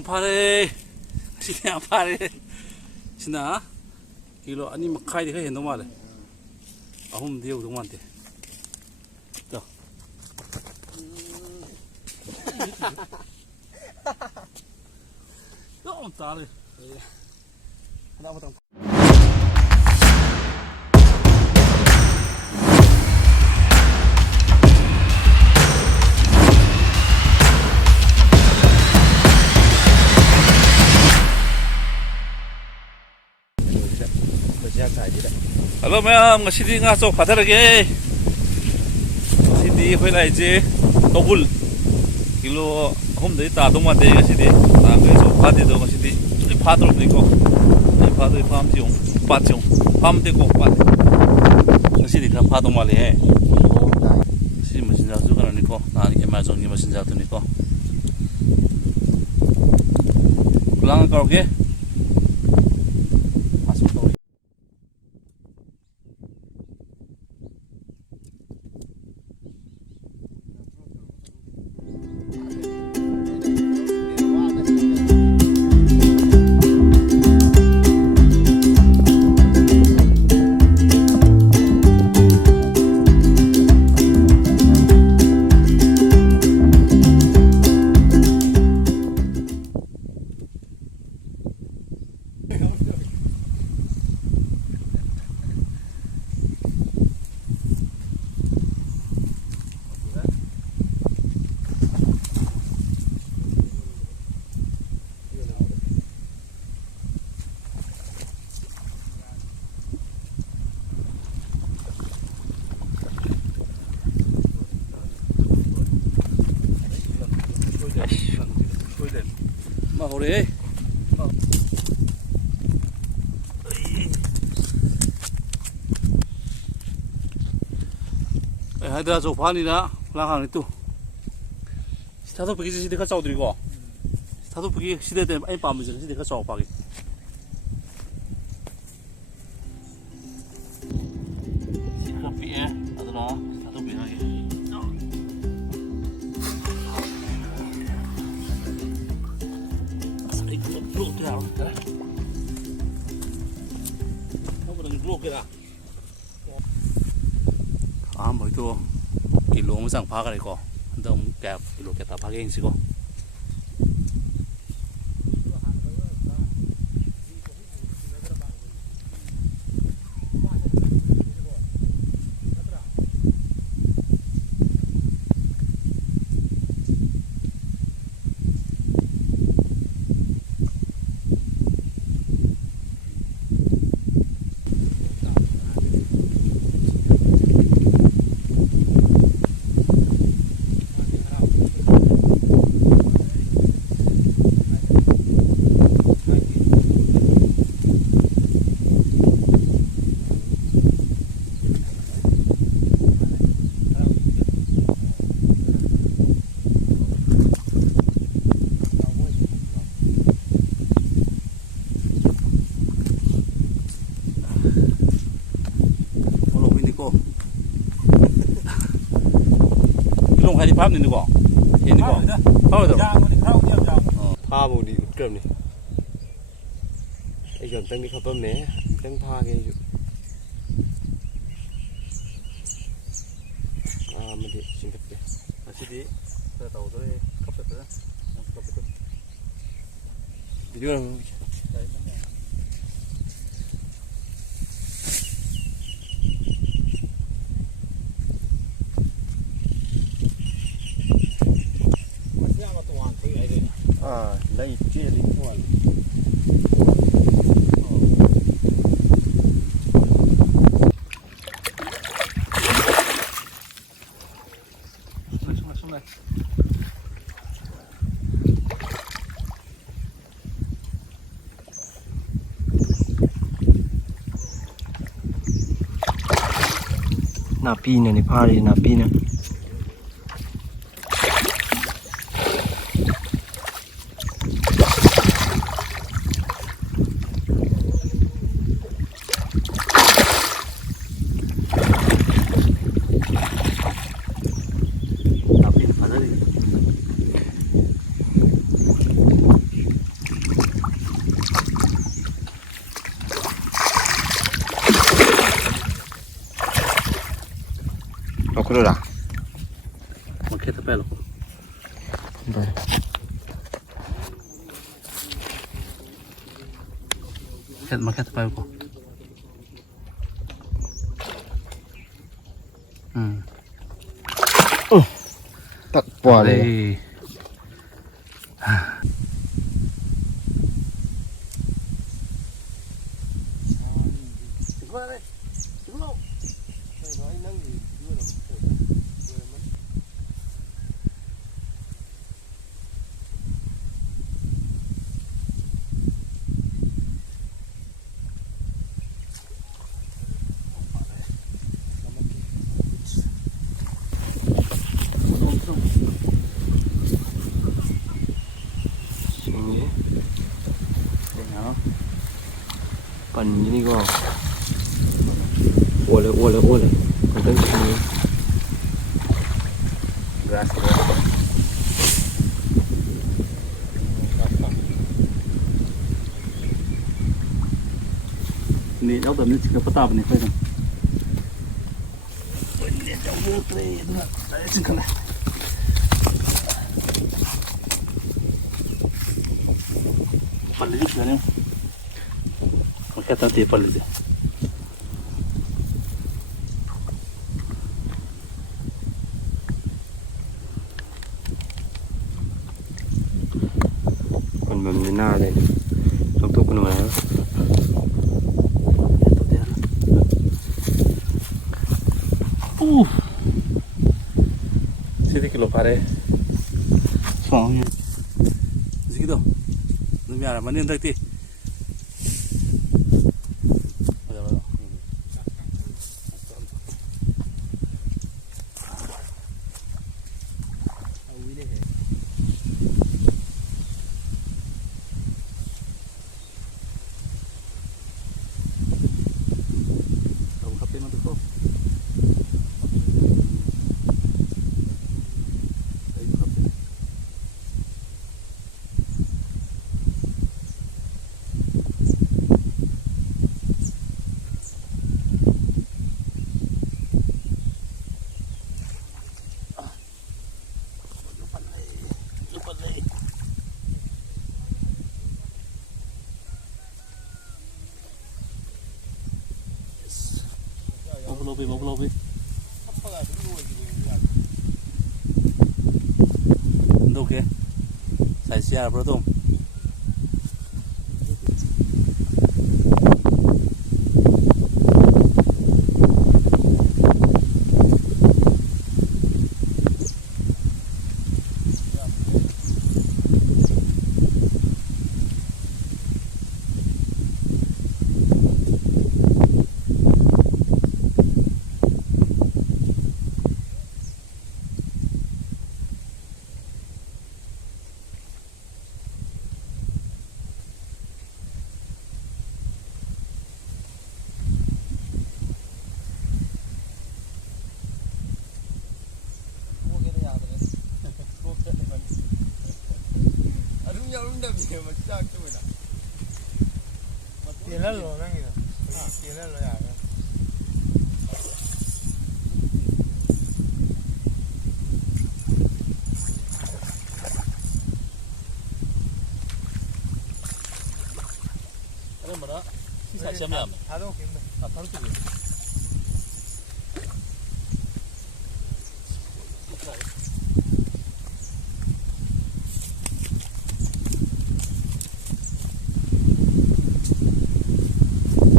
Pare, sini apa pare? Sina, kilo ani makai dia hendak mana? Ahum dia udah mana? Tuh. Tuh, tali. Ada apa tuh? Hello mấy ông, ngày đi ngã sổ phá thật kì. Đi hồi lại chứ, tàu bul. Kilo hôm đấy ta đông mà đấy ngày đi, ta cái sổ phá đi đâu ngày đi, cái phá đâu đi cô, cái phá đâu phá không phá không, phá đi cô phá. Ngày đi thằng phá đông mà liền. Ngày mà xin chào chú cái này cô, na cái mà giống như mà xin chào tụi này cô. Lang câu kì. Mà hồ đấy. Hai đứa chụp phá đi đã, lang hàng đi tu. Tháo bực gì thì các cháu đi qua. Tháo bực gì thì để anh bảo mình gì thì các cháu bảo cái. Không bị à, đó đó, tháo bực này. Luộc cái nào đấy, không có luộc cái nào, mới tu, kilo mới sang phá cái này co, đông kẹp kilo kẹp ta phá cái gì co. Pháp nên được bỏ, hiện được bỏ, pháp được. Pha một đi cơm này, cái chuẩn tăng đi khắp bơm né, tăng pha cái, mình đi xin cặp đi, Xin đi, tàu tôi cặp được nữa, cặp được. đi đưa. Đây chia đi qua. Xuống đây. Na pin này pha đi na pin này. 그러라. 마켓에 빼놓고. 네. 마켓에 빼놓고. 딱 보아네. 네. Phần như này có ua lại còn tới gì Ini jauh dari sini ke peta nih, Pak. Ini jauh dari itu, dari sini kan. Paling juga nih. Makai tadi paling dia. còn mầm như nào đây trong tục nó là Sini kilo pare. Soalnya. Segitu. Demi apa? Mana yang tadi? Mau lobi. Đâu kìa? Xài xe bro tôm. 뭐라? 시사 시험이야. 다도 괜찮다. 아, 다도 괜찮다.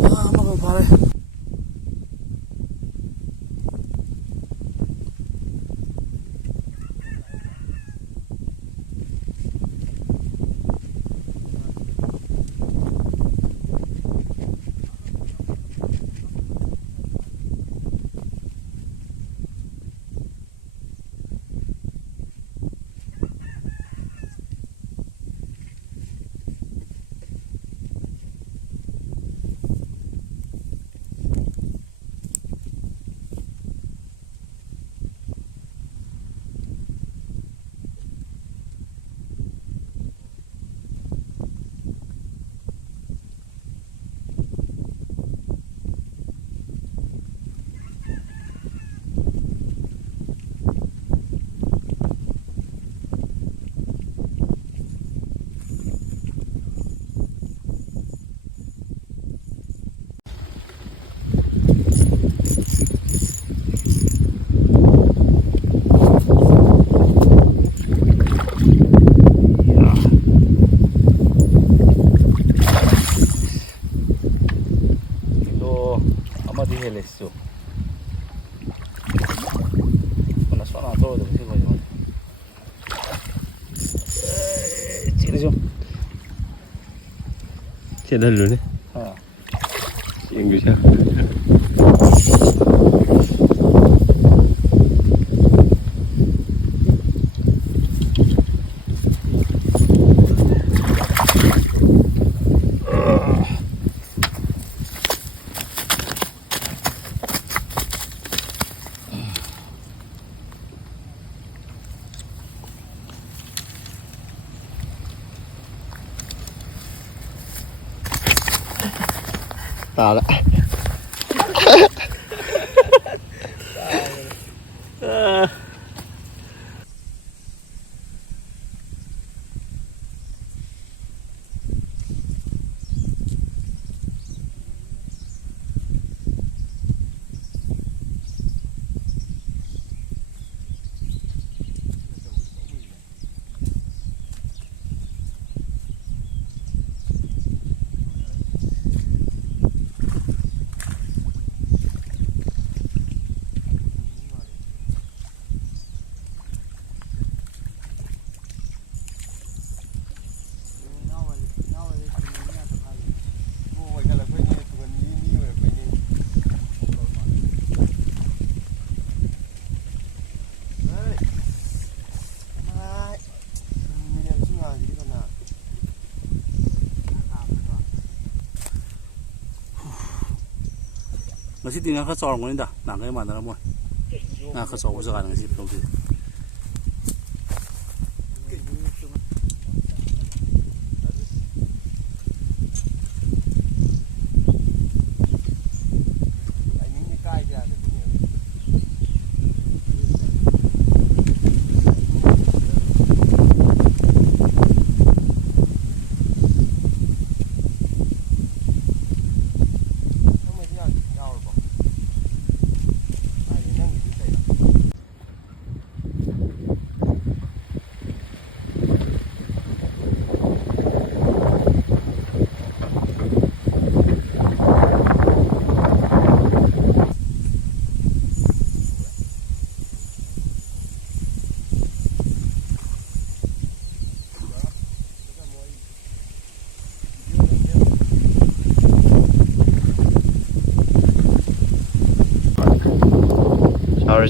아, 먹어 봐라. ꯁꯤꯁꯨ ꯀꯅꯥ ꯁꯣꯅꯥ ꯇꯧꯔꯗꯕ ꯁꯤ ꯀꯣꯏꯁꯤ ꯆꯤꯛꯂꯁꯨ ꯆꯦꯜꯍꯜꯂꯨꯅꯦ ꯌꯦꯡꯒꯤꯁꯦ tao đấy ngasi tinggal ke corong ini dah, nangkai mana ramai, nah ke corong sekarang ngasi belum sih.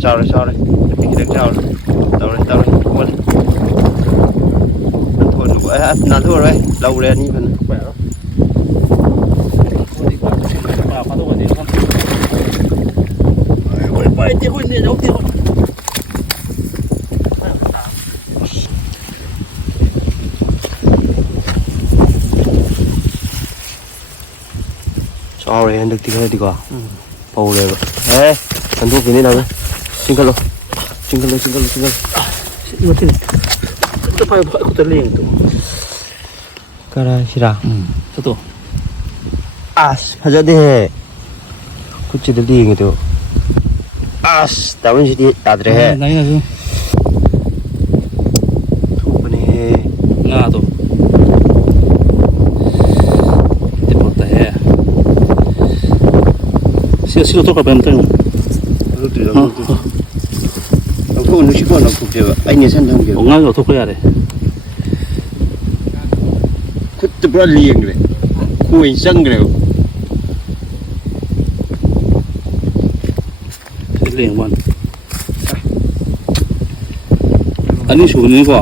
Sorry. Kita kau. Sorry. Quên. Thôi đủ ấy, nán thôi rồi. Lâu rồi đi phần. Khỏe lắm. Vào phá đâu gì không? Ôi bay tiêu ơi, đâu tiêu. Sorry, anh được tiếng hơi đi qua. Bầu rồi. Ê, anh thuốc cái này nào đấy. Cingkalo. Ibu sini. Itu pakai aku terling tu. Kara sira. Itu. As, aja deh. Kucing terling itu. As, tahun sih ada deh. Nah ini tu. Tuh nih. Nah tu. Itu potah ya. Sila tu kau benteng. Aku nak siapa nak kucing apa? Ini sendiri dia. Ongai tu kau ada. Kutu berliang le. Kuih sang le. Terling man. Ani suhu ni kau.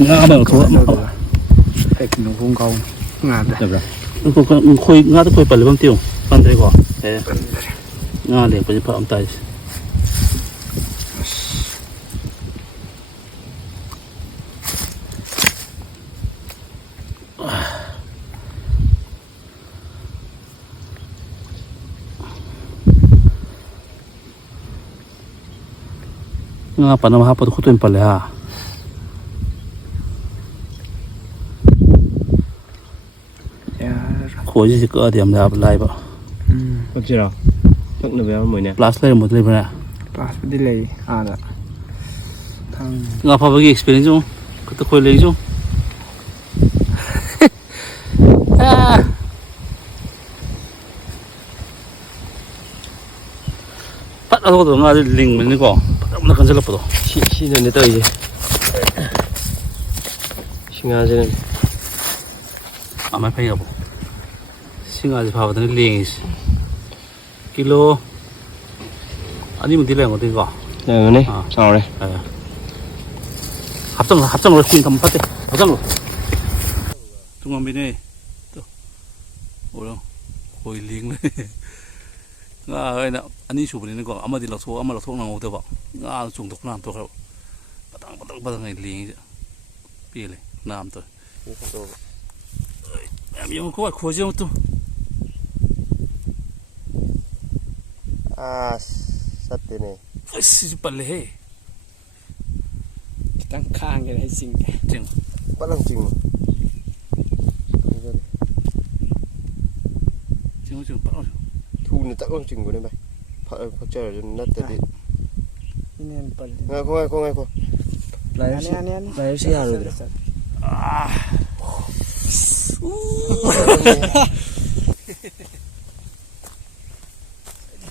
Ngah apa tu? Kayak nunggu kau. Ngah dah. Kau ngah tu kau paling bang tiung. Pandai kau. Ngah le, kau cepat amtai. Ngapa nama apa tu kutu yang paling ha? Ya. Kau je sih dia ambil apa lagi pak? Kau cira. Chắc là béo mười nè. Plus lagi một lagi mana? Pas bedi lagi ada. Thang. Ngapa bagi experience tu? Kau kau lagi tu? 아무것도 안 링면이고 너무나 간절하다. 시는데 또 이제 싱아지는 아마 배가 뭐 싱아지 봐보더니 링이지 킬로 아니면 딜레이 어디 가? 네, 아. 잘하네. 예. 합정으로 xin 한번 파대. 합정으로. 중앙민에 또 뭐라 거의 링네. 아, 나 아니 슈브리는 거 아마 딜라소 아마 라소 나오고 대봐. 아, 중독 남 또 가. 바당 링. 비래. 남 또. 야, 그거 거지형 또. 아, sat되네. 으씨, 빨리 해. ตั้งข้างกันให้จริง 찡. 빨랑 찍어. 찡, 빨리. 투는 딱랑 찍은 거네, 봐. 박자를 좀 놨더니. นี่เนี่ยปล 아, 공해. อันนี้ 나 역시 하루더라. 아.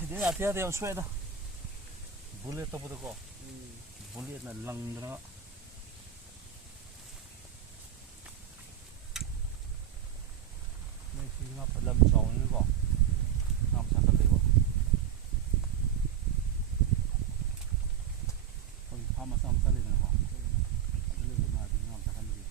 내가 돼야 돼요, 수에다. 물에 떠보고. 물에 날랑들어. 지금 앞에 람 좋은 거. 남 잠들리고. 거기 파마 싸움 살리는 거. 들리고 나 지금 남 잠들리.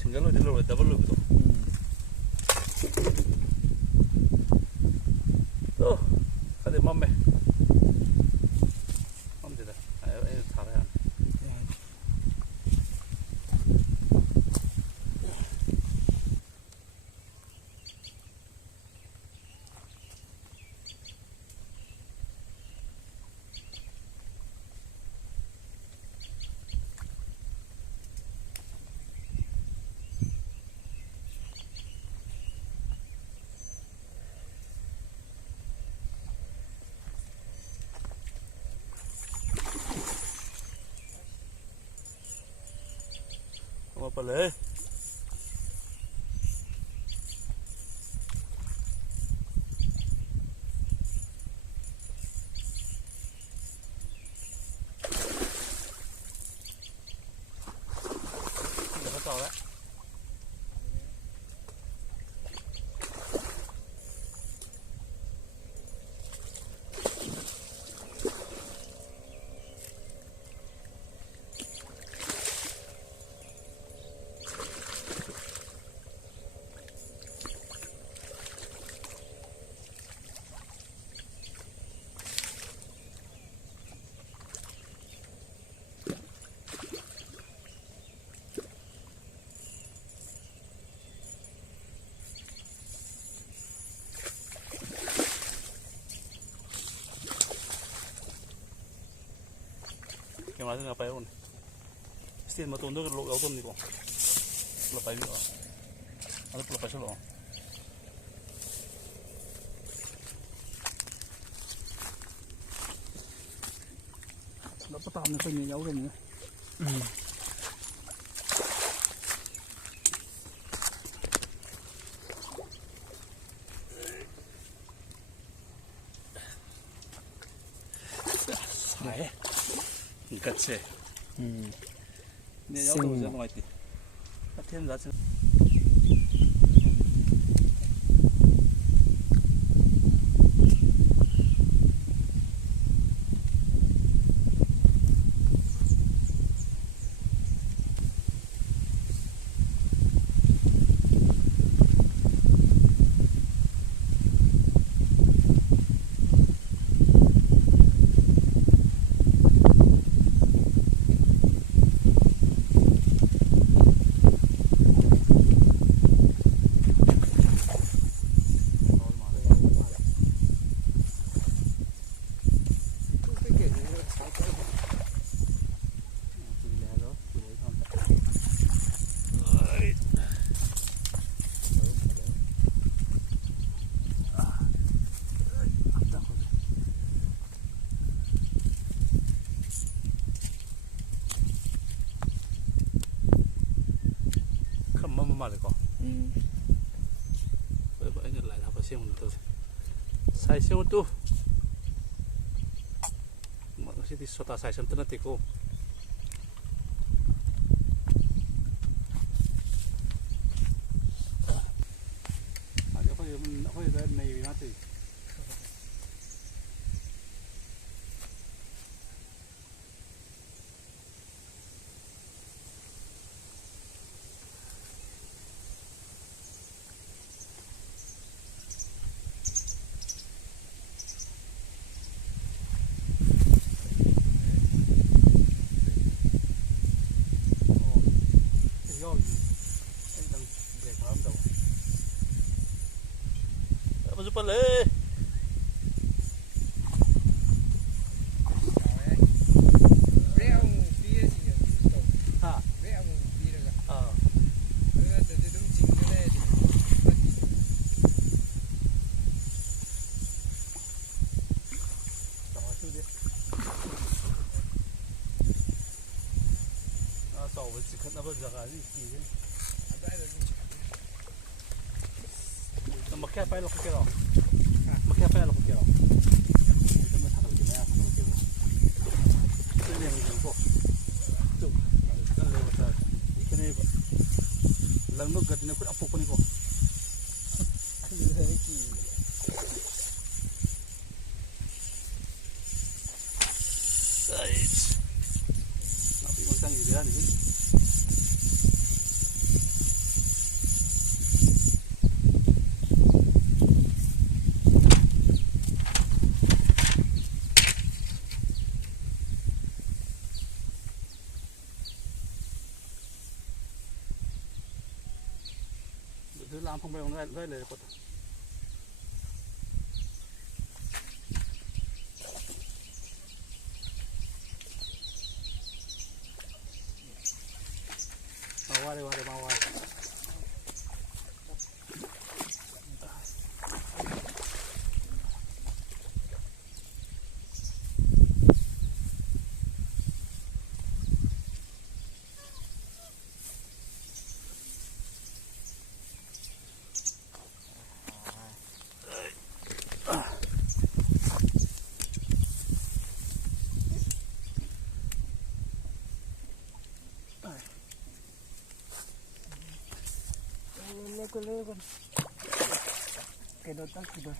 싱글로 딜로 더블로 또. 또 가대 맘매. 맘대다. 아유, 잘해. 빨리. 갔다 와라. Yang lain ngapain? Sih mau tunduk lo autom nih kok. Lepas ini kok. Ada lepas lo. Dapat tahu nih punya autom nih. Saya. 같이. 네, 여기 오자 뭐 있지? 같은 자체. 말이고. vậy vậy nhận lại là phải xem từ sai xem tu mà nó sẽ đi sota sai xem tên tiko à nếu phải lên này vì nó thì Masuk balik. Ha. Tàu với chỉ cần nó bây giờ cái gì mà kẹp phải lọc cái đó mà kẹp phải lọc cái đó nó mới thằng cái này cái này cái gì cũng chụp cái này cái này lần nó gần nó cũng áp phục con này cũng nó bị con tăng gì đấy này thứ làm không phải đây là cột qua đây mau qua con cái đó tắt rồi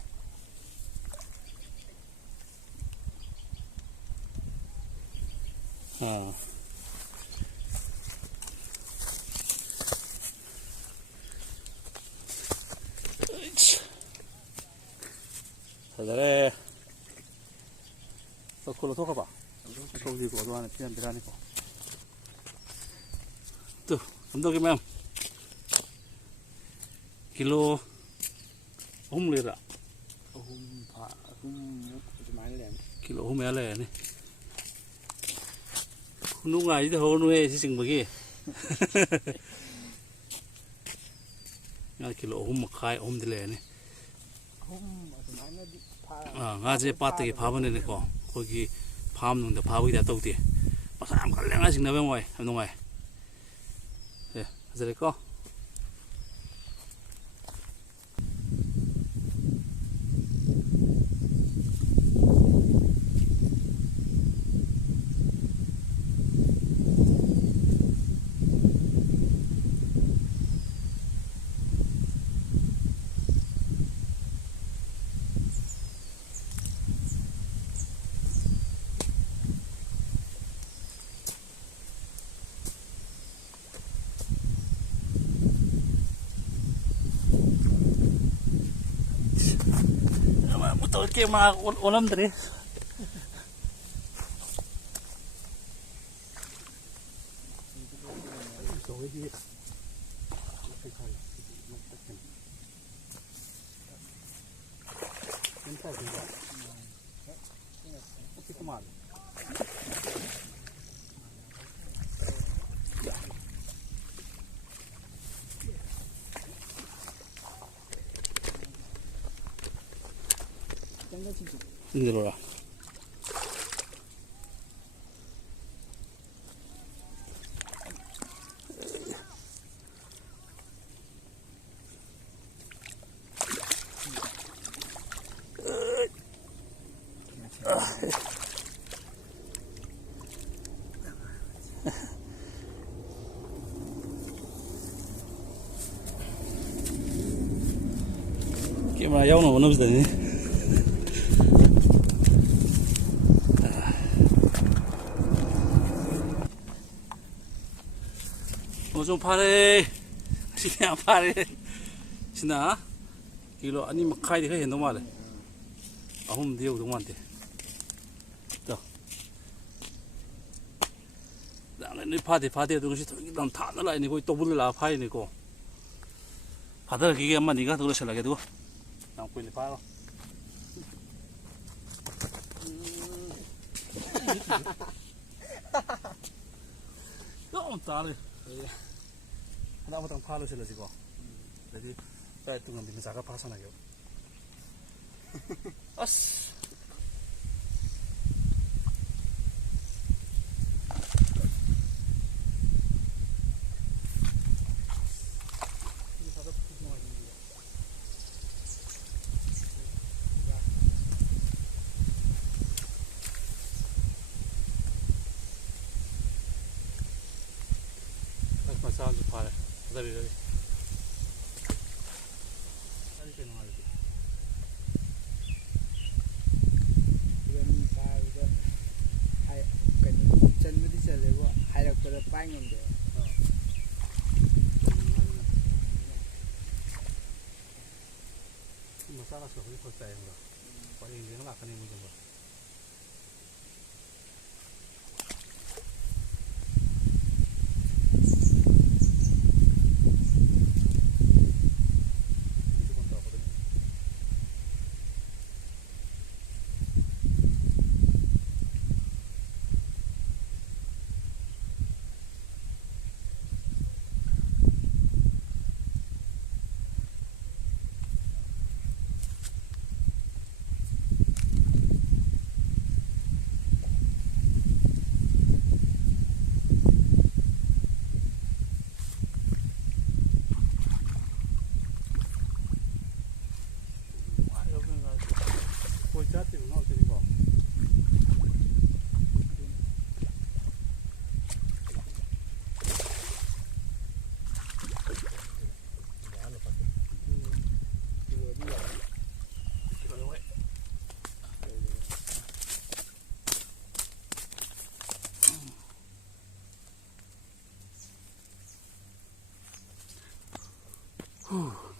thật ra đây tôi cô thuốc không câu gì của tôi là tiền ra này từ chúng tôi em kilo hôm lira kilo hôm ấy này lúc này thì hôm nay chỉ chừng mấy cái kilo hôm một khai hôm thì lẻ này nga제 빠뜨기 밥은 내고 거기 밥 넣는데 밥이 다 떠오디 마삼 갈랭아씩 나면 와이 농아이 예 그래서 거 또 이렇게 막 오놈들이 힘들어라. 카메라 야우는 원 없으더니 좀 파래 신나 파래 신나 길로 아니 막 가야 돼 그래 너무 말해 아홈 되고 너무 안돼 또 나는 이 파대 동시 일단 다 날라 있고 또 불라 파이 있고 바다를 기계 한번 네가 들어 살라게 되고 나 보이네 봐라 너무 따래 하나부터 파를 실어 지고 jadi saya tunggu di misalkan pasan aja as masalah tu pare dari 이런 바위가 전부터 잘내고 하얗고 빵인데 masalah soal itu saya enggak paling dia nggak akan yang mungkin jati nggak jadi kok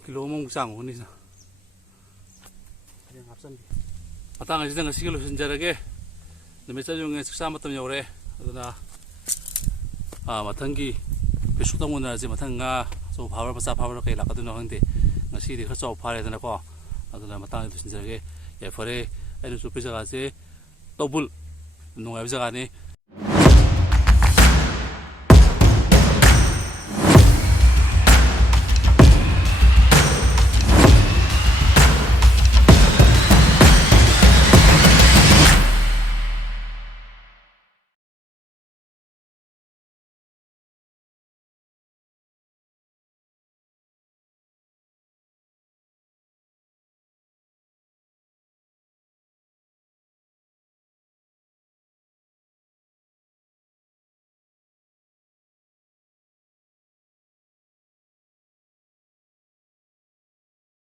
kilo mong sang ini sah yang absen 마땅한 시장을 시길로 신자르게 몇자 중에 식사 맡던 요래 그러나 마탕기 수동문을 하지 마탕가 소 밥을 받사 밥을 거기 나가도 나는데 시리 헐서 파래 되나고 그러나 마땅한 신자르게 예 벌에 애는 좀 비자가지 더블 농업자가니